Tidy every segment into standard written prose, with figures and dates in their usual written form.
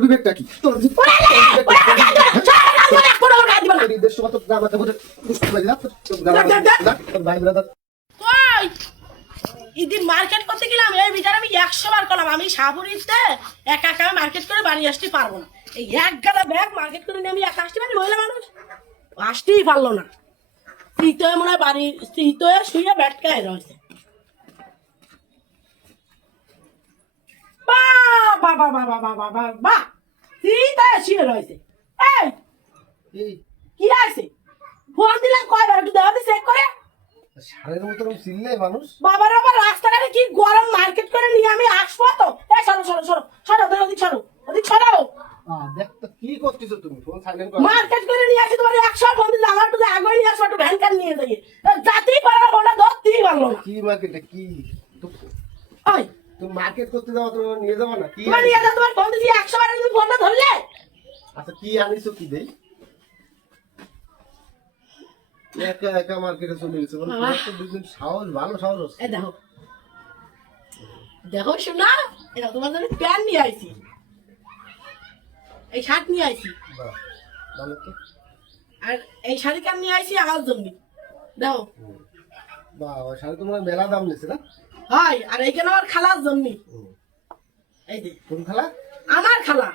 বিবেকটা কি তোর ঈদের মার্কেট করতে গেলাম এই বিচার আমি 100 বার করলাম আমি শাহপুরীতে একা একা মার্কেট করে বাড়ি আসতে পারবো না। এই এক গাদা ব্যাগ মার্কেট করে নিয়ে আমি একা আসতে পারি, মহিলা মানুষ আসতেই পারলো না। শীতয়ে মনে হয় বাড়ি শীতয়ে শুয়ে ব্যাটকায় রয়েছে। শুয়ে রয়েছে। এই কি আছে ফোন দিলাম কয়বার একটু দেওয়া চেক করে সারের মতো চিনলে মানুষ বাবার আবার রাস্তাঘাটে কি গরম মার্কেট করে নিয়ে আমি আসবো তো। এই সরো সরো সরো সরো ওদিক সরো ওদিক সরো। দেখ তো কি করতেছো তুমি, ফোন সাইলেন্ট করো। মার্কেট করে নিয়ে আসি তোমার 100 ফোন দিলে আমার তো আগে নিয়ে আসবো একটু ভ্যান কার নিয়ে যাই জাতি পারলো ওটা ধরতেই পারলো না। কি মার্কেটে কি ওই তুমি মার্কেট করতে যাও, তুমি নিয়ে যাবো না? কি তোমার নিয়ে যাও, তোমার ফোন দিছি 100 বার তুমি ফোনটা ধরলে। আচ্ছা কি আনিছো কি দেই? একা একা মার্কেটে চলে গেছে বলে তোমার তো দুদিন সাহস, ভালো সাহস আছে। এই দেখো দেখো শোনা, এটা তোমার জন্য প্যান্ট নিয়ে আইছি, এই শার্ট নিয়ে আইছি, বাহ ভালো তো। আর এই শাড়ি কান নিয়ে আইছি আমার জন্য। দেখো বাহ, ওই শাড়ি তোমার মেলা দাম নিছে না? হয়, আর এইখানে আমার খালার জন্য। এই যে কোন খালা? আমার খালা।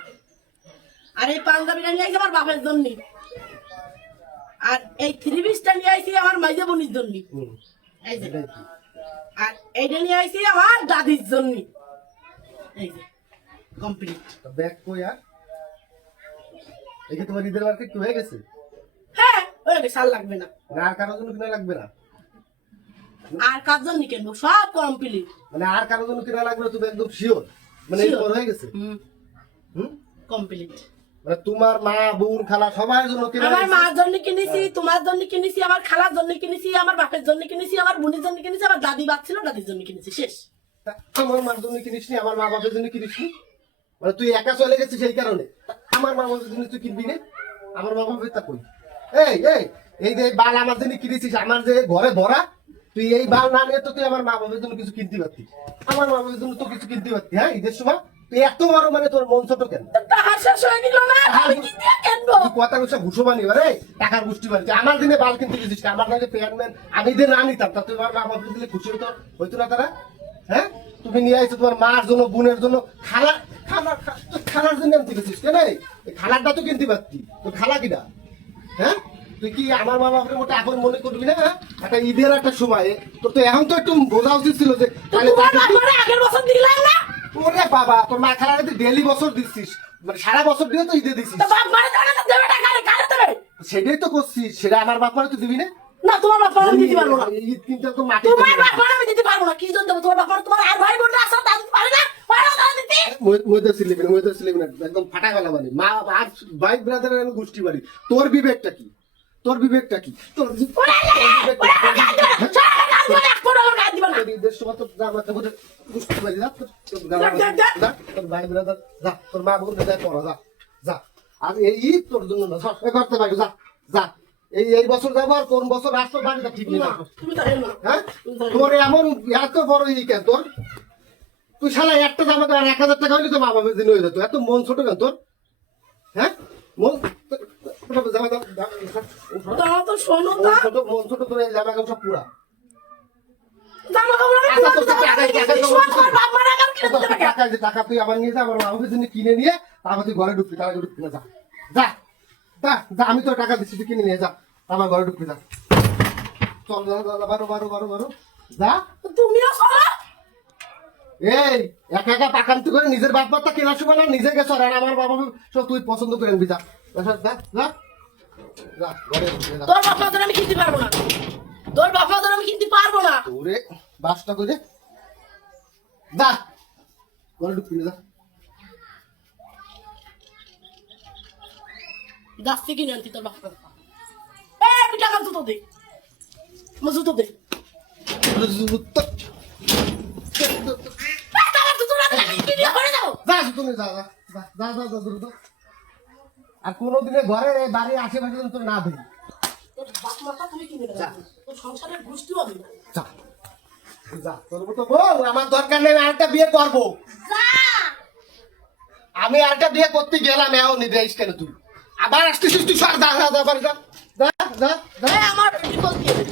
আর এই পাঞ্জাবিটা নিয়ে আইছি আমার বাপের জন্য। আর এই থ্রি পিসটা নিয়ে আইছি আমার মাইজে বোনির জন্য। এই যে আর এইটা নিয়ে আইছি আমার দাদির জন্য। এই যে কমপ্লিট ব্যাগ কই আর? এই কি তোমার ঈদের মার্কেট কি হয়ে গেছে? হ্যাঁ ওই সাল লাগবে না, না আর কারোর জন্য কিনা লাগবে না? আর কার জন্য কিনবো, সব কমপ্লিট। মানে আর কারোর জন্য কিনা লাগবে না, তুমি একদম শিওর? মানে এই তোমার হয়ে গেছে? কমপ্লিট। মানে তোমার মা বোন খালা সবার জন্য কিনা? আমার মার জন্য কিনেছি, তোমার জন্য কিনেছি, আমার খালার জন্য কিনেছি, আমার বাপের জন্য কিনেছি, আমার বোনের জন্য কিনেছি, আমার দাদি বাচ্ছিল দাদির জন্য কিনেছি, শেষ। আমার মার জন্য কিনিসনি, আমার মা বাপের জন্য কিনিসনি? মানে তুই একা চলে গেছিস সেই কারণে? আমার মা বাপের জন্য তুই কিনবি না? আমার মা বাপের তা কই? এই এই এই যে বাল আমার জন্য কিনেছিস, আমার যে ঘরে ভরা, তুই এই বাল না নিয়ে তো তুই আমার মা বাপের জন্য কিছু কিনতে পারতি। আমার মা বাপের জন্য তো কিছু কিনতে পারতি। হ্যাঁ ঈদের সময় তুই এত বড়, মানে তোর মন ছোট কেন? টাকা শেষ হয়ে গেল না, আমি কি দিয়ে কিনবো? তুই কথা বলছে ঘুষো বানি রে, টাকার গোষ্ঠী বানি। আমার দিনে বাল কিনতে গেছিস, আমার কাছে পেয়ারম্যান আমি দিয়ে না নিতাম, তা তুই আমার মা বাপের দিলে খুশি হইতো না তারা? হ্যাঁ তুমি নিয়ে আইছো তোমার মার জন্য, বোনের জন্য, খালার জন্য আনতে গেছিস কেন? খালারটা তো কিনতে পারতি, তোর খালা কিনা? হ্যাঁ তুই কি আমার মা বাপের মতো এখন মনে করবি না? একটা ঈদের একটা সময় তোর তো এখন তো একটু বোঝা উচিত ছিল যে আগের বছর দিলাম না। ওরে বাবা, তোর মা খালা ডেলি বছর দিচ্ছিস, মানে সারা বছর দিয়ে তো ঈদে দিচ্ছিস। সেটাই তো করছিস, সেটা আমার বাপ মারে তো দিবি না? না তোমার বাপ আমি দিতে পারবো না। ঈদ কিন্তু একদম মাটি। তোমার বাপ আমি দিতে পারবো না, কি জন্য দেবো? তোমার বাপ তোমার আর ভাই বোনরা আছে তা দিতে পারে না, পারো না দিতে। মইদা সিলিবি না একদম ফাটা গলা বানি। মা আর ভাই ব্রাদারের আমি গোষ্ঠী বাড়ি। তোর বিবেকটা কি? তোর বিবেকটা কি? তোর ঈদের সময় তো গোষ্ঠী বাড়ি যা, তোর ভাই ব্রাদার যা, তোর মা বোন যা, পড়া যা যা। আর এই ঈদ তোর জন্য না, করতে পারি যা যা। এই বছর যাবো, আর কোন বছর আসতো বাড়িটা ঠিক নেই। হ্যাঁ তোর এমন এত বড় ই কেন তোর? তুই শালা একটা জামা আর 1000 টাকা হইলে তো মা বাবার দিন হয়ে যেত। এত মন ছোট কেন তোর? হ্যাঁ মন ছোট তোর, এই জামা কাপড় সব পুরা। টাকা তুই আবার নিয়ে যা, আমার মা বাবার জন্য কিনে নিয়ে তারপর তুই ঘরে ঢুকবি, তার আগে ঢুকবি না। যা যা যা, আমি তো টাকা দিচ্ছি, তুই কিনে নিয়ে যা, আমার ঘরে ঢুকবি। যা চল, বারো যা। তুমিও এই একা একা পাকান্তি করে নিজের বাপ মাতা কেনার সময় না নিজে গেছ, আর আমার বাবা সব তুই পছন্দ করে আনবি। যা তোর বাপ মাদের আমি কিনতে পারবো না, তোর বাপ মাদের আমি কিনতে পারবো না। ওরে বাসটা করে যা, ঘরে ঢুকবি না। যা যাচ্ছি কিনে আনতি তোর বাপ টাকা জুতো দে, জুতো দে। আর কোনদিনে ঘরে বাড়ি আশেপাশে তোর না দিই, সংসারের গোষ্ঠী হবে না। তোর মতো বউ আমার দরকার নেই, আরেকটা বিয়ে করবো। আমি আরেকটা বিয়ে করতে গেলাম এও নিবে কেন তুই আবার আসতেছিস তুই সর যা যা যা বাড়ি যা যা যা যা আমার ডিভোর্স দিয়ে দে।